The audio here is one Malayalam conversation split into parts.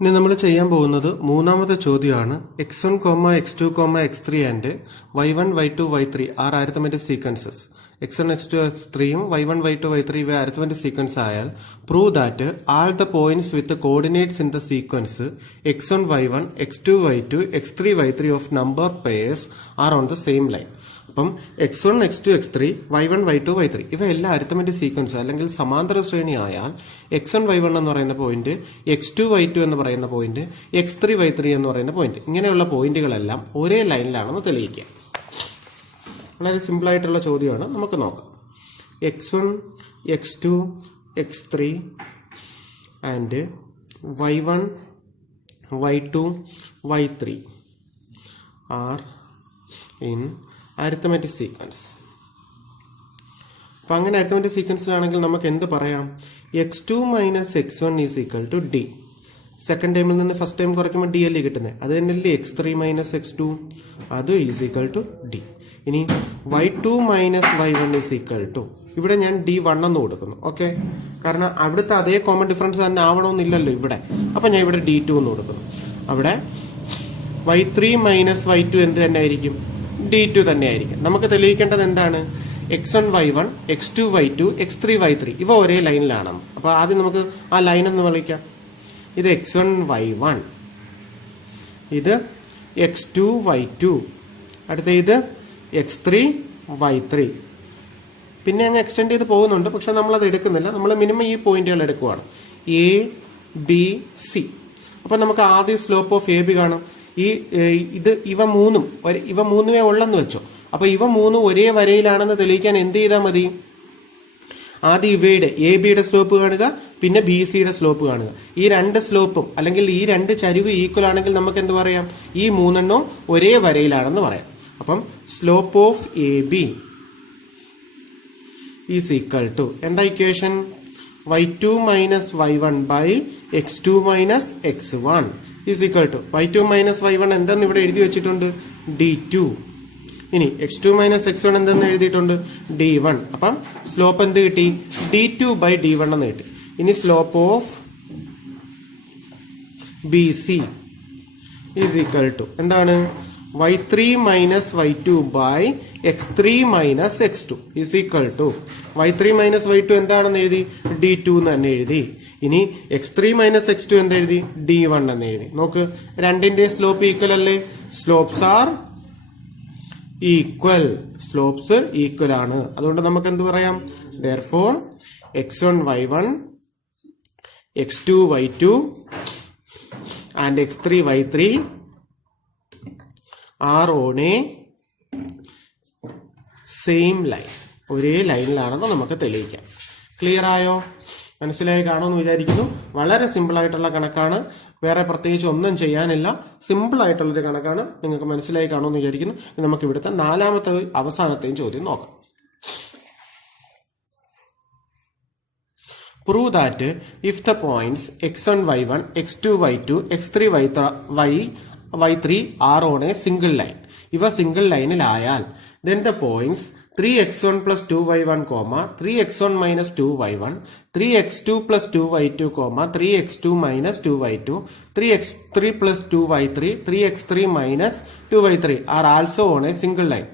ഇനി നമ്മൾ ചെയ്യാൻ പോകുന്നത് മൂന്നാമത്തെ ചോദ്യമാണ്. x1, x2, x3 and y1, y2, y3 are arithmetic sequences. x1, x2, x3യും y1, y2, y3 ഇവ അരിത്തമെറ്റിക് സീക്വൻസ് ആയാൽ prove that all the points with coordinates in the sequence x1, y1, x2, y2, x3, y3 of number pairs are on the same line. അപ്പം x1, x2, x3, y1, y2, y3 ഇവ എല്ലാ അരിത്തമെറ്റിക് സീക്വൻസ് അല്ലെങ്കിൽ സമാന്തര ശ്രേണി ആയാൽ x1, y1 എന്ന് പറയുന്ന പോയിന്റ്, x2, y2 എന്ന് പറയുന്ന പോയിന്റ്, x3, y3 എന്ന് പറയുന്ന പോയിന്റ്, ഇങ്ങനെയുള്ള പോയിന്റുകളെല്ലാം ഒരേ ലൈനിലാണെന്ന് തെളിയിക്കുക. വളരെ സിമ്പിൾ ആയിട്ടുള്ള ചോദ്യമാണ്, നമുക്ക് നോക്കാം. x1, x2, x3 and y1, y2, y3 are in arithmetic sequence. അപ്പം അങ്ങനെ അരിത്തമെറ്റിക് സീക്വൻസിലാണെങ്കിൽ നമുക്ക് എന്ത് പറയാം? x2 minus x1 is equal to D. Second ടൈമിൽ നിന്ന് ഫസ്റ്റ് ടൈം കുറയ്ക്കുമ്പോൾ ഡി അല്ലേ കിട്ടുന്നത്, അത് തന്നെയല്ലേ x3 മൈനസ് x2, അത് ഈസ് ഈക്വൽ ടു ഡി. ഇനി y2 minus y1 is equal to, ഇവിടെ ഞാൻ d1 എന്ന് കൊടുക്കുന്നു. ഓക്കെ, കാരണം അവിടുത്തെ അതേ കോമൺ ഡിഫറൻസ് തന്നെ ആവണമെന്നില്ലല്ലോ ഇവിടെ. അപ്പം ഞാൻ ഇവിടെ d2 എന്ന് കൊടുക്കുന്നു. അവിടെ y3 മൈനസ് y2 എന്ത് തന്നെ ആയിരിക്കും? d2 തന്നെ ആയിരിക്കും. നമുക്ക് തെളിയിക്കേണ്ടത് എന്താണ്? x1, y1, x2, y2, x3, y3 ഇവ ഒരേ ലൈനിലാണെന്ന്. അപ്പോൾ ആദ്യം നമുക്ക് ആ ലൈൻ എന്ന് വിളിക്കാം. ഇത് x1, y1, ഇത് x2, y2, അടുത്ത ഇത് x3, y3. പിന്നെ അങ്ങ് എക്സ്റ്റെൻഡ് ചെയ്ത് പോകുന്നുണ്ട്, പക്ഷെ നമ്മളത് എടുക്കുന്നില്ല. നമ്മൾ മിനിമം ഈ പോയിന്റുകൾ എടുക്കുവാണ്, എ ബി സി. അപ്പം നമുക്ക് ആദ്യം സ്ലോപ്പ് ഓഫ് എ ബി കാണാം. ഇവ മൂന്നുമേ ഉള്ളെന്ന് വെച്ചോ. അപ്പൊ ഇവ മൂന്നും ഒരേ വരയിലാണെന്ന് തെളിയിക്കാൻ എന്ത് ചെയ്താൽ മതി? ആദ്യം ഇവയുടെ എ ബിയുടെ സ്ലോപ്പ് കാണുക, പിന്നെ ബി സിയുടെ സ്ലോപ്പ് കാണുക. ഈ രണ്ട് സ്ലോപ്പും അല്ലെങ്കിൽ ഈ രണ്ട് ചരിവ് ഈക്വൽ ആണെങ്കിൽ നമുക്ക് എന്ത് പറയാം? ഈ മൂന്നെണ്ണവും ഒരേ വരയിലാണെന്ന് പറയാം. അപ്പം slope of A B is equal to എന്താ equation? y2 minus y1 by x2 minus x1 is equal to y2 minus y1 എന്തെന്ന് ഇവിടെ എഴുതി വെച്ചിട്ടുണ്ട്? d2. ഇനി x2 മൈനസ് x1 എന്തെന്ന് എഴുതിയിട്ടുണ്ട്? d1. അപ്പം സ്ലോപ്പ് എന്ത് കിട്ടി? d2 ബൈ d1 എന്ന് കിട്ടി. ഇനി slope of B C is equal to എന്താണ്? y3 minus y2 by x3 minus x2 is equal to y3 minus y2 എന്താണെന്ന് എഴുതി? d2 എന്ന് തന്നെ എഴുതി. ഇനി x3 മൈനസ് x2 എന്തെഴുതി? d1 എന്ന് എഴുതി. നോക്ക്, രണ്ടിന്റെ സ്ലോപ്പ് ഈക്വൽ അല്ലേ? Slopes are equal. Slopes equal ആണ്. അതുകൊണ്ട് നമുക്ക് എന്ത് പറയാം? therefore x1, y1, x2, y2 and x3, y3 R on A same line. ഒരേ ലൈനിലാണെന്ന് നമുക്ക് തെളിയിക്കാം. ക്ലിയർ ആയോ? മനസ്സിലായി കാണുമെന്ന് വിചാരിക്കുന്നു. വളരെ സിമ്പിൾ ആയിട്ടുള്ള കണക്കാണ്, വേറെ പ്രത്യേകിച്ച് ഒന്നും ചെയ്യാനില്ല. സിമ്പിൾ ആയിട്ടുള്ളൊരു കണക്കാണ്. നിങ്ങൾക്ക് മനസ്സിലായി കാണുമെന്ന് വിചാരിക്കുന്നു. നമുക്ക് ഇവിടുത്തെ നാലാമത്തെ അവസാനത്തെയും ചോദ്യം നോക്കാം. Prove that if the points x1, y1, x2, y2, x3, y3 are on a single line. ഇവ single ലൈനിലായാൽ then the points 3x1 plus 2y1, 3x1 minus 2y1, 3x2 plus 2y2, 3x2 minus 2y2, 3x3 plus 2y3, 3x3 minus 2y3 are also on a single line.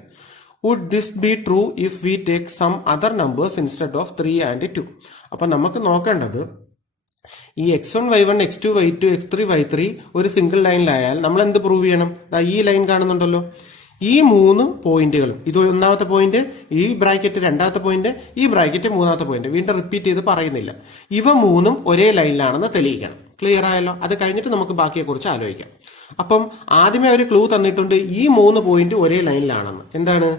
Would this be true if we take some other numbers instead of 3 and 2? അപ്പൊ നമുക്ക് നോക്കേണ്ടത് ഈ x1, y1, x2, y2, x3, y3 ഒരു സിംഗിൾ ലൈനിലായാൽ നമ്മൾ എന്ത് പ്രൂവ് ചെയ്യണം? ഈ ലൈൻ കാണുന്നുണ്ടല്ലോ, ഈ മൂന്ന് പോയിന്റുകളും, ഇത് ഒന്നാമത്തെ പോയിന്റ്, ഈ ബ്രാക്കറ്റ് രണ്ടാമത്തെ പോയിന്റ്, ഈ ബ്രാക്കറ്റ് മൂന്നാമത്തെ പോയിന്റ്, വീണ്ടും റിപ്പീറ്റ് ചെയ്ത് പറയുന്നില്ല. ഇവ മൂന്നും ഒരേ ലൈനിലാണെന്ന് തെളിയിക്കണം. ക്ലിയർ ആയല്ലോ? അത് കഴിഞ്ഞിട്ട് നമുക്ക് ബാക്കിയെ കുറിച്ച് ആലോചിക്കാം. അപ്പം ആദ്യമേ ഒരു ക്ലൂ തന്നിട്ടുണ്ട്, ഈ മൂന്ന് പോയിന്റ് ഒരേ ലൈനിലാണെന്ന്. എന്താണ്?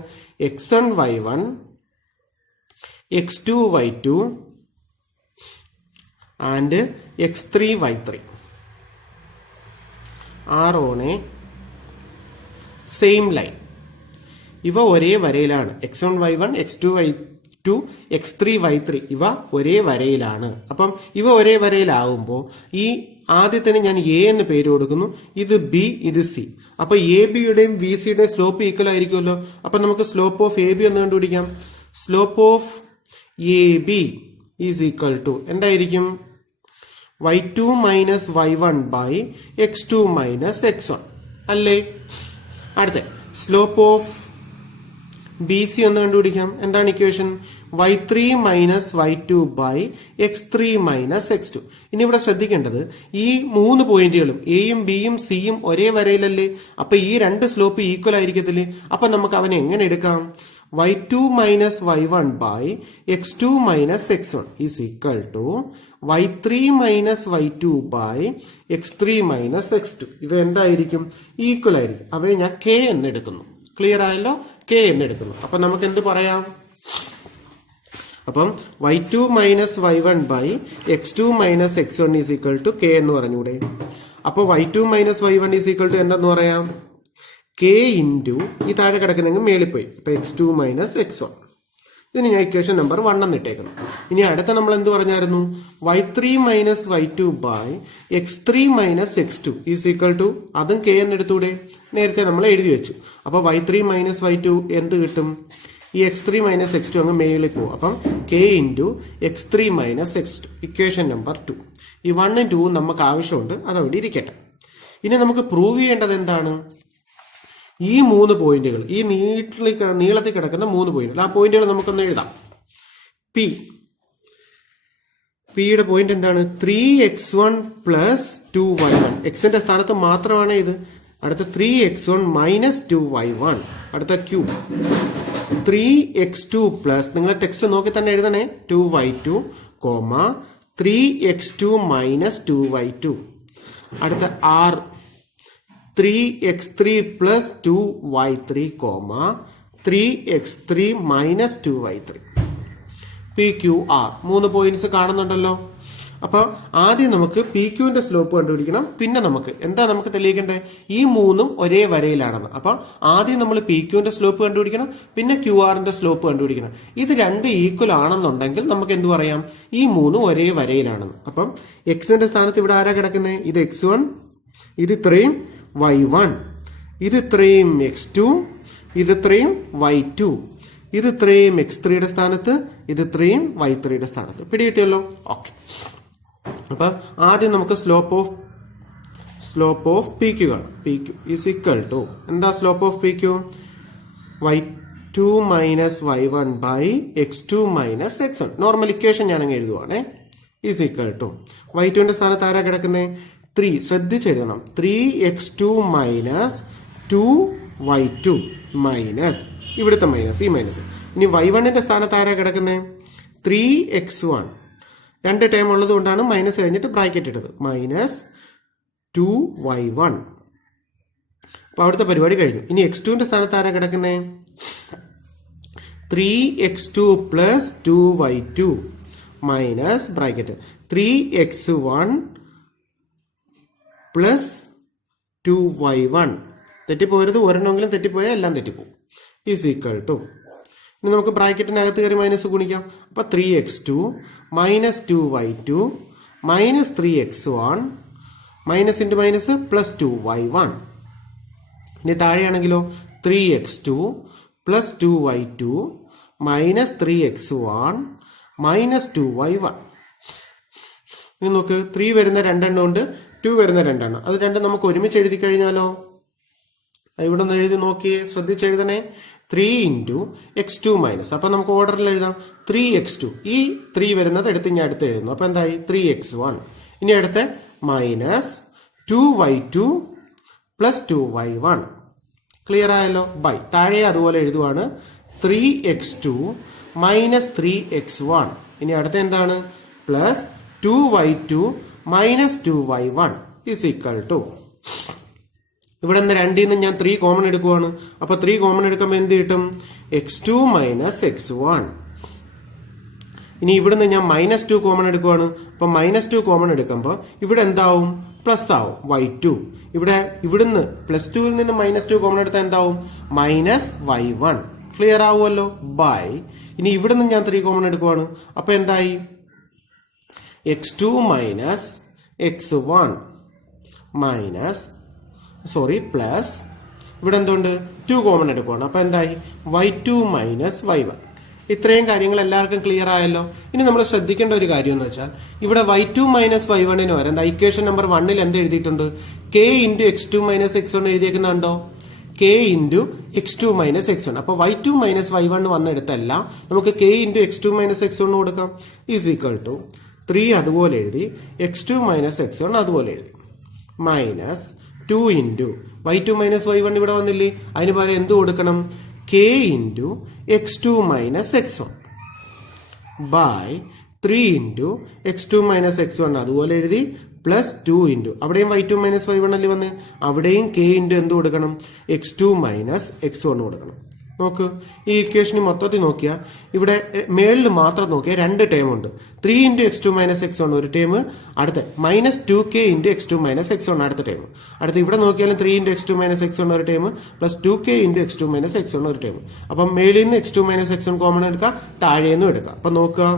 x1, y1, x2, y2 and x3, y3 are on a same line. ഇവ ഒരേ വരയിലാണ്. x1, y1, x2, y2, x3, y3 ഇവ ഒരേ വരയിലാണ്. അപ്പം ഇവ ഒരേ വരയിലാവുമ്പോൾ ഈ ആദ്യത്തിന് ഞാൻ എ എന്ന് പേര് കൊടുക്കുന്നു, ഇത് ബി, ഇത് സി. അപ്പൊ എ ബിയുടെയും ബി സിയുടെയും സ്ലോപ്പ് ഈക്വൽ ആയിരിക്കുമല്ലോ. അപ്പൊ നമുക്ക് സ്ലോപ്പ് ഓഫ് എ ബി എന്ന് കണ്ടുപിടിക്കാം. Slope of A B is equal to എന്തായിരിക്കും? y2 minus y1 by x2 minus x1 അല്ലേ? അടുത്ത സ്ലോപ്പ് ഓഫ് ബി സി ഒന്ന് കണ്ടുപിടിക്കാം. എന്താണ് equation? y3 minus y2 by x3 minus x2. ഇനി ഇവിടെ ശ്രദ്ധിക്കേണ്ടത് ഈ 3 പോയിന്റുകളും എയും ബിയും സിയും ഒരേ വരയിലല്ലേ? അപ്പൊ ഈ രണ്ട് സ്ലോപ്പ് ഈക്വൽ ആയിരിക്കത്തില്ലേ? അപ്പൊ നമുക്ക് അവനെ എങ്ങനെ എടുക്കാം? y2 minus y1 by x2 minus x1 is equal to y3 minus y2 by x3 minus x2. ഇത് എന്തായിരിക്കും? ഈക്വൽ ആയിരിക്കും. അവയെ ഞാൻ k എന്ന് എടുക്കുന്നു. ക്ലിയർ ആയല്ലോ? k എന്ന് എടുക്കുന്നു. അപ്പൊ നമുക്ക് എന്ത് പറയാം? അപ്പം y2 minus y1 by x2 minus x1 is equal to k എന്ന് പറഞ്ഞൂടെ? അപ്പൊ y2 minus y1 is equal to എന്തെന്ന് പറയാം? k ഇൻറ്റു ഈ താഴെ കിടക്കുന്നെങ്കിൽ മേളിൽ പോയി. അപ്പൊ x2 മൈനസ് x1. ഇതിന് ഞാൻ ഇക്വേഷൻ നമ്പർ 1 എന്ന് ഇട്ടേക്കണം. ഇനി അടുത്ത നമ്മൾ എന്ത് പറഞ്ഞായിരുന്നു? y3 minus y2 by x3 minus x2 is equal to അതും k എന്ന് എടുത്തൂടെ? നേരത്തെ നമ്മൾ എഴുതി വെച്ചു. അപ്പൊ y3 മൈനസ് y2 എന്ത് കിട്ടും? ഈ x3 മൈനസ് x2 അങ്ങ് മേളിൽ പോകും. അപ്പം k into x3 minus x2 equation number 2. ഈ 1ഉം 2ഉം നമുക്ക് ആവശ്യമുണ്ട്, അതവിടെ ഇരിക്കട്ടെ. ഇനി നമുക്ക് പ്രൂവ് ചെയ്യേണ്ടത് എന്താണ്? ഈ 3 പോയിന്റുകൾ, ഈ നീളത്തിൽ കിടക്കുന്ന 3 പോയിന്റുകൾ, ആ പോയിന്റുകൾ നമുക്കൊന്ന് എഴുതാം. പിയുടെ പോയിന്റ് എന്താണ്? 3x1 plus 2y1. എക്സിന്റെ സ്ഥാനത്ത് മാത്രമാണ് ഇത്. അടുത്ത 3x1 മൈനസ് 2y1. അടുത്ത ക്യൂ 3x2 പ്ലസ്, നിങ്ങൾ ടെക്സ്റ്റ് നോക്കി തന്നെ എഴുതണേ, 2y2 comma 3x2 minus 2y2. അടുത്ത R 3x3 plus 2y3 comma 3x3 minus 2y3. PQR 3 points കാണുന്നുണ്ടല്ലോ. അപ്പൊ ആദ്യം നമുക്ക് PQന്റെ സ്ലോപ്പ് കണ്ടുപിടിക്കണം. പിന്നെ നമുക്ക് തെളിയിക്കേണ്ടത്? ഈ 3ഉം ഒരേ വരയിലാണെന്ന്. അപ്പൊ ആദ്യം നമ്മൾ PQന്റെ സ്ലോപ്പ് കണ്ടുപിടിക്കണം, പിന്നെ QRന്റെ സ്ലോപ്പ് കണ്ടുപിടിക്കണം. ഇത് രണ്ട് ഈക്വൽ ആണെന്നുണ്ടെങ്കിൽ നമുക്ക് എന്ത് പറയാം? ഈ 3ഉം ഒരേ വരയിലാണെന്ന്. അപ്പം എക്സിന്റെ സ്ഥാനത്ത് ഇവിടെ ആരാ കിടക്കുന്നത്? ഇത് x1, ഇത് ഇത്രയും y1, ഇത് ഇത്രയും x2, ഇത് ഇത്രയും y2, ഇത് ഇത്രയും x3യുടെ സ്ഥാനത്ത്, ഇത് ഇത്രയും y3യുടെ സ്ഥാനത്ത്. പിടികിട്ടിയല്ലോ? ഓക്കെ. അപ്പൊ ആദ്യം നമുക്ക് സ്ലോപ്പ് ഓഫ് PQ കാണാം. PQ ഈസ് ഈക്വൽ ടു എന്താ? Slope of PQ y2 minus y1 by x2 minus x1. Normal equation ഞാൻ അങ്ങ് എഴുതുവാണേ. ഈസ് ഈക്വൽ ടു y2ന്റെ സ്ഥാനത്ത് ആരാ കിടക്കുന്നത്? 3. ശ്രദ്ധിച്ചെഴുതണം. 3x2 മൈനസ് 2y2 മൈനസ് ഇവിടുത്തെ മൈനസ്, ഈ മൈനസ്. ഇനി y1ന്റെ സ്ഥാനത്ത് ആരാ കിടക്കുന്നത്? 3x1. 2 ടേം ഉള്ളത് കൊണ്ടാണ് മൈനസ് കഴിഞ്ഞിട്ട് ബ്രാക്കറ്റ് ഇട്ടത്. Minus 2y1. അപ്പൊ അവിടുത്തെ പരിപാടി കഴിഞ്ഞു. ഇനി x2ന്റെ സ്ഥാനത്ത് ആരാ കിടക്കുന്നത്? 3x2 plus 2y2 minus bracket 3x1 plus 2y1. തെറ്റിപ്പോരുത്. ഒരെണ്ണമെങ്കിലും തെറ്റിപ്പോയാൽ എല്ലാം തെറ്റിപ്പോവും. ഈസ് ഈക്വൽ ടു, ഇനി നമുക്ക് ബ്രാക്കറ്റിനകത്ത് കയറി മൈനസ് ഗുണിക്കാം. അപ്പൊ 3x2 minus 2y2 minus 3x1 minus into minus plus 2y1. ഇനി താഴെയാണെങ്കിലോ 3x2 plus 2y2 minus 3x1 minus 2y1. ഇനി നോക്ക്, 3 വരുന്ന 2 എണ്ണം ഉണ്ട്, 2 വരുന്ന 2 എണ്ണം. അത് രണ്ടും നമുക്ക് ഒരുമിച്ച് എഴുതി കഴിഞ്ഞാലോ? ഇവിടെ നിന്ന് എഴുതി നോക്കിയേ, ശ്രദ്ധിച്ചെഴുതണേ. 3 ഇൻറ്റു x2 മൈനസ്, അപ്പൊ നമുക്ക് ഓർഡറിൽ എഴുതാം. 3x2, ഈ 3 വരുന്നത് എടുത്ത് ഞാൻ അടുത്ത് എഴുതുന്നു. അപ്പൊ എന്തായി? 3x1. ഇനി അടുത്ത് minus 2y2 plus 2y1. Clear ആയല്ലോ? ബൈ താഴെ അതുപോലെ എഴുതുവാണ്. 3x2 minus 3x1. ഇനി അടുത്ത എന്താണ്? Plus 2y2 minus 2y1 is equal to, ഇവിടെ നിന്ന് 2ൽ നിന്ന് ഞാൻ 3 കോമൺ എടുക്കുവാണ്. അപ്പൊ 3 കോമൺ എടുക്കുമ്പോൾ എന്ത് കിട്ടും? x2 minus x1. ഇനി ഇവിടുന്ന് ഞാൻ -2 കോമൺ എടുക്കുവാണ്. അപ്പൊ -2 കോമൺ എടുക്കുമ്പോൾ ഇവിടെ എന്താവും? പ്ലസ് ആവും, y2. ഇവിടുന്ന് +2ൽ നിന്ന് -2 കോമൺ എടുത്താൽ എന്താവും? -y1. ക്ലിയർ ആവുമല്ലോ? ബൈ ഇനി ഇവിടുന്ന് ഞാൻ 3 കോമൺ എടുക്കുവാണ്. അപ്പൊ എന്തായി? x2 മൈനസ് x1 പ്ലസ് ഇവിടെ എന്തുകൊണ്ട്? 2 കോമൺ എടുക്കുവാണ്. അപ്പൊ എന്തായി? y2 minus y1. ഇത്രയും കാര്യങ്ങൾ എല്ലാവർക്കും ക്ലിയർ ആയല്ലോ. ഇനി നമ്മൾ ശ്രദ്ധിക്കേണ്ട ഒരു കാര്യം എന്ന് വെച്ചാൽ ഇവിടെ y2 മൈനസ് y1 വരെ ഇക്വേഷൻ നമ്പർ 1 എന്ത് എഴുതിയിട്ടുണ്ട്? k into x2 minus x1 എഴുതിയേക്കുന്നുണ്ടോ? k into x2 minus x1. അപ്പൊ y2 മൈനസ് y1 വന്നെടുത്തല്ല നമുക്ക് k into x2 minus x1 കൊടുക്കാം. ഈസ് ഈക്വൽ ടു 3 അതുപോലെ എഴുതി, x2 മൈനസ് x1 അതുപോലെ എഴുതി, minus 2 into y2 minus y1 ഇവിടെ വന്നില്ലേ, അതിന് പകരം എന്ത് കൊടുക്കണം? k into x2 minus x1 by 3 into x2 minus x1 അതുപോലെ എഴുതി, പ്ലസ് 2 ഇൻറ്റു അവിടെയും y2 മൈനസ് y1 അല്ലേ വന്ന്, അവിടെയും k ഇൻറ്റു എന്ത് കൊടുക്കണം? x2 മൈനസ് x1 കൊടുക്കണം. നോക്ക്, ഈ ഇക്വേഷന് മൊത്തത്തിൽ നോക്കിയാൽ ഇവിടെ മേളിൽ മാത്രം നോക്കിയാൽ 2 ടേം ഉണ്ട്. 3 ഇൻറ്റു x2 മൈനസ് x1 ഒരു ടേം, അടുത്ത minus 2k into x2 minus x1 അടുത്ത ടേം. അടുത്ത ഇവിടെ നോക്കിയാലും 3 ഇൻറ്റു x2 മൈനസ് x1 ഒരു term, plus 2k into x2 minus x1 ഒരു ടേം. അപ്പം മേളിൽ നിന്ന് x2 മൈനസ് x1 കോമൺ എടുക്കുക, താഴേന്നും എടുക്കുക. അപ്പം നോക്കുക,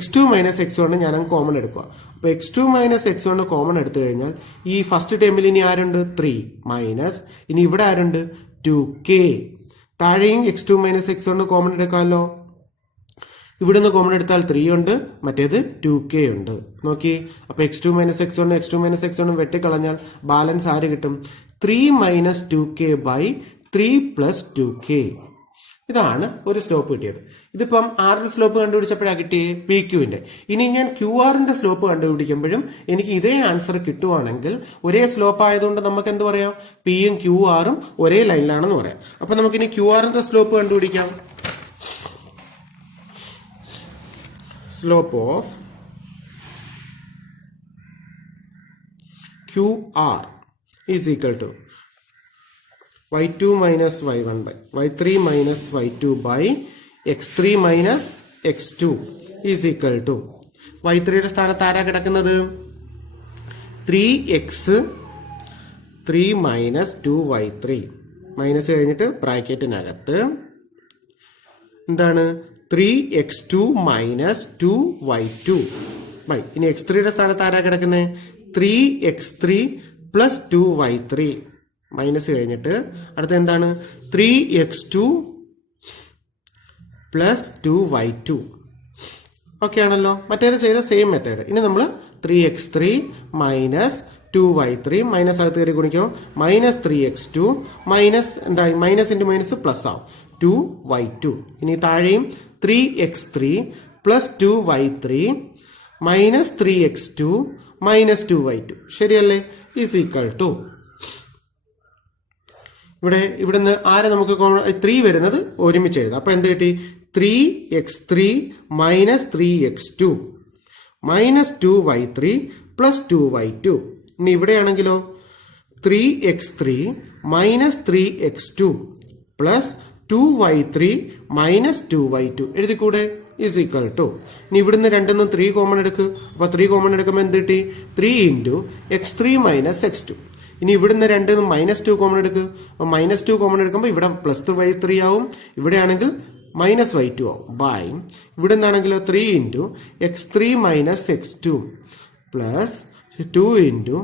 x2 മൈനസ് x1 ഞാൻ കോമൺ എടുക്കുക. അപ്പൊ x2 മൈനസ് x1 കോമൺ എടുത്തു കഴിഞ്ഞാൽ ഈ ഫസ്റ്റ് ടേമിൽ ഇനി ആരുണ്ട്? 3 മൈനസ്, ഇനി ഇവിടെ ആരുണ്ട്? 2k. താഴെയും x2 മൈനസ് x1 കോമൺ എടുക്കാമല്ലോ. ഇവിടുന്ന് കോമൺ എടുത്താൽ 3 ഉണ്ട്, മറ്റേത് 2k ഉണ്ട്. നോക്കി, അപ്പൊ x2 മൈനസ് x1 വെട്ടിക്കളഞ്ഞാൽ ബാലൻസ് ആര് കിട്ടും? 3 minus 2k by 3 plus 2k. ഇതാണ് ഒരു സ്ലോപ്പ് കിട്ടിയത്. ഇതിപ്പം ആറിന്റെ സ്ലോപ്പ് കണ്ടുപിടിച്ചപ്പോഴാണ് കിട്ടിയേ പി ക്യൂവിന്റെ. ഇനി ഞാൻ ക്യു ആറിന്റെ സ്ലോപ്പ് കണ്ടുപിടിക്കുമ്പോഴും എനിക്ക് ഇതേ ആൻസർ കിട്ടുവാണെങ്കിൽ ഒരേ സ്ലോപ്പ് ആയതുകൊണ്ട് നമുക്ക് എന്ത് പറയാം? പിയും ക്യു ആറും ഒരേ ലൈനിലാണെന്ന് പറയാം. അപ്പൊ നമുക്കിനി ക്യു ആറിന്റെ സ്ലോപ്പ് കണ്ടുപിടിക്കാം. Slope of Q R is equal to y2 minus y1 by y3 minus y2 by x3 minus x2 is equal to y3 സ്ഥാനത്ത് ആരാ കിടക്കുന്നത്? 3x 3 minus 2y3 മൈനസ് കഴിഞ്ഞിട്ട് ബ്രാക്കറ്റിനകത്ത് എന്താണ്? 3x2 minus 2y2 ബൈ, ഇനി x3 സ്ഥാനത്ത് ആരാ കിടക്കുന്നത്? 3x3 plus 2y3 മൈനസ് കഴിഞ്ഞിട്ട് അടുത്ത എന്താണ്? 3x2 plus 2y2. ഓക്കെ ആണല്ലോ. മറ്റേത് ചെയ്ത സെയിം മെത്തേഡ്. ഇനി നമ്മൾ 3x3 മൈനസ് 2y3 മൈനസ് അകത്ത് കയറി ഗുണിക്കോ, മൈനസ് 3x2 മൈനസ് എന്തായി? മൈനസ് ഇൻറ്റു മൈനസ് പ്ലസ് ആവും 2y2. ഇനി താഴെയും 3x3 plus 2y3 minus 3x2 minus 2y2. ശരിയല്ലേ? ഈസ് ഈക്വൽ ടു ഇവിടുന്ന് ആരെ നമുക്ക് 3 വരുന്നത് ഒരുമിച്ച് എഴുതാം. അപ്പൊ എന്ത് കിട്ടി? 3x3 minus 3x2 minus 2y3 plus 2y2. ഇനി ഇവിടെയാണെങ്കിലോ 3x3 minus 3x2 plus 2y3 minus 2y2 എഴുതിക്കൂടെ? ഈസ് ഈക്വൽ ടു, ഇനി ഇവിടുന്ന് 2 3 കോമൺ എടുക്കുക. അപ്പൊ 3 കോമൺ എടുക്കുമ്പോൾ എന്ത് കിട്ടി? 3 ഇൻറ്റു x3 മൈനസ് x2. ഇനി ഇവിടുന്ന് 2 മൈനസ് 2 കോമൺ എടുക്കുക. അപ്പോൾ മൈനസ് 2 കോമൺ എടുക്കുമ്പോൾ ഇവിടെ പ്ലസ് 3y3 ആവും, ഇവിടെയാണെങ്കിൽ മൈനസ് y2 ആവും. ബൈ ഇവിടെ നിന്നാണെങ്കിലോ 3 into x3 minus x2 plus 2 into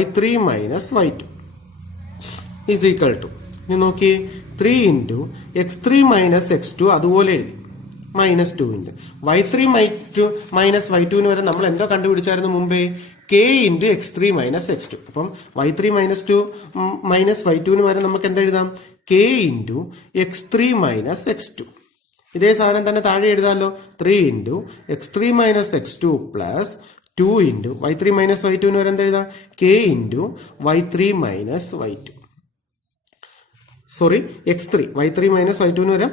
y3 minus y2 is equal to, ഇനി നോക്കിയേ 3 ഇൻറ്റു x3 മൈനസ് x2 അതുപോലെ എഴുതി, minus 2 into y3 minus y2 വരെ നമ്മൾ എന്തോ കണ്ടുപിടിച്ചായിരുന്നു മുമ്പേ? k into x3 minus x2. അപ്പം y3 മൈനസ് 2 മൈനസ് y2 വരെ നമുക്ക് എന്താ എഴുതാം? k into x3 minus x2. ഇതേ സാധനം തന്നെ താഴെ എഴുതാമല്ലോ. 3 into x3 minus x2 plus 2 into y3 minus y2 വരെ എന്താ എഴുതാം? k into y3 minus y2. Sorry, x3 y3 minus y2 വരെ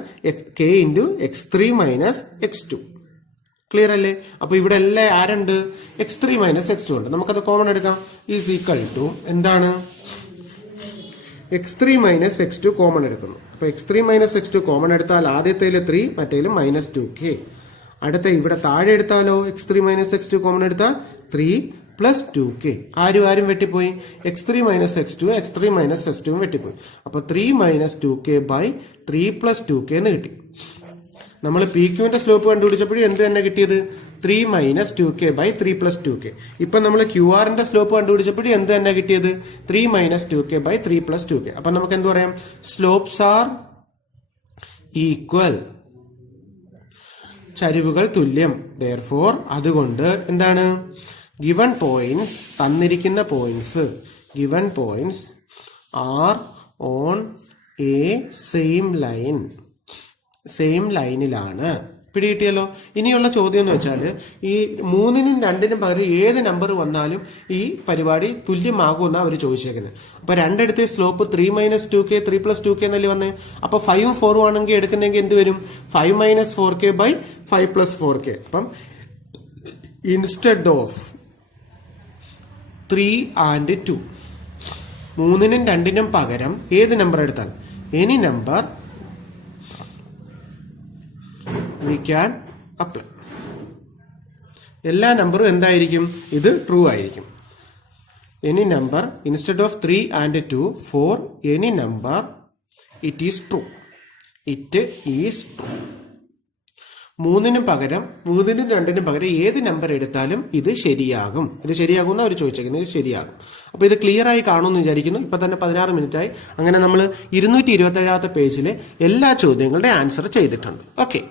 k into x3 minus x2. Clear അല്ലേ? അപ്പൊ ഇവിടെ എല്ലാം ആരുണ്ട്? x3 മൈനസ് x2 ഉണ്ട്. നമുക്കത് കോമൺ എടുക്കാം. ഈസ് ഈക്വൽ ടു എന്താണ്? x3 മൈനസ് x2 കോമൺ എടുക്കുന്നു. അപ്പൊ x3 മൈനസ് x2 കോമൺ എടുത്താൽ ആദ്യത്തേല് 3, മറ്റേലും മൈനസ് 2k. അടുത്ത ഇവിടെ താഴെ എടുത്താലോ x3 മൈനസ് x2 കോമൺ എടുത്താൽ 3 പ്ലസ് 2k. ആരും വെട്ടിപ്പോയി. x3 minus x3 minus x2 വെട്ടിപ്പോയി. അപ്പൊ 3 minus 2k by 3 plus 2k എന്ന് കിട്ടി. നമ്മൾ പി ക്യൂവിന്റെ സ്ലോപ്പ് കണ്ടുപിടിച്ചപ്പോഴും എന്ത് തന്നെ കിട്ടിയത്? 3 minus 2k by 3 plus 2k. ഇപ്പൊ നമ്മൾ ക്യു ആറിന്റെ സ്ലോപ്പ് കണ്ടുപിടിച്ചപ്പോഴും എന്ത് തന്നെ കിട്ടിയത്? 3 minus 2k by 3 plus 2k. അപ്പൊ നമുക്ക് എന്ത് പറയാം? Slopes are equal. ചരിവുകൾ തുല്യം. therefore അതുകൊണ്ട് എന്താണ്, given points തന്നിരിക്കുന്ന points given points are on a same ലൈനിലാണ്. പിടികിട്ടിയല്ലോ. ഇനിയുള്ള ചോദ്യം എന്ന് വെച്ചാൽ ഈ 3നും 2നും പകരം ഏത് നമ്പർ വന്നാലും ഈ പരിപാടി തുല്യമാകുമെന്നാ അവർ ചോദിച്ചേക്കുന്നത്. അപ്പൊ രണ്ടിടത്തെ സ്ലോപ്പ് 3 - 2k 3 + 2k എന്നല്ലേ വന്നേ. അപ്പൊ 5ഉം 4ഉം ആണെങ്കിൽ എടുക്കുന്നെങ്കിൽ എന്ത് വരും, 5 - 4k / 5 + 4k. അപ്പം ഇൻസ്റ്റെഡ് ഓഫ് 3 and 2 3നും 2നും പകരം ഏത് നമ്പർ എടുത്താൽ any number we can apply. എല്ലാ നമ്പറും എന്തായിരിക്കും, ഇത് ട്രൂ ആയിരിക്കും. Any number instead of 3 and 2 for any number it is true. 3നും 2നും പകരം ഏത് നമ്പർ എടുത്താലും ഇത് ശരിയാകും. ഇത് ശരിയാകുമെന്ന് അവർ ചോദിച്ചേക്കുന്നത്. ഇത് ശരിയാകും. അപ്പൊ ഇത് ക്ലിയർ ആയി കാണുമെന്ന് വിചാരിക്കുന്നു. ഇപ്പൊ തന്നെ 16 മിനിറ്റ് ആയി. അങ്ങനെ നമ്മൾ 227 പേജിലെ എല്ലാ ചോദ്യങ്ങളുടെ ആൻസർ ചെയ്തിട്ടുണ്ട്. ഓക്കെ.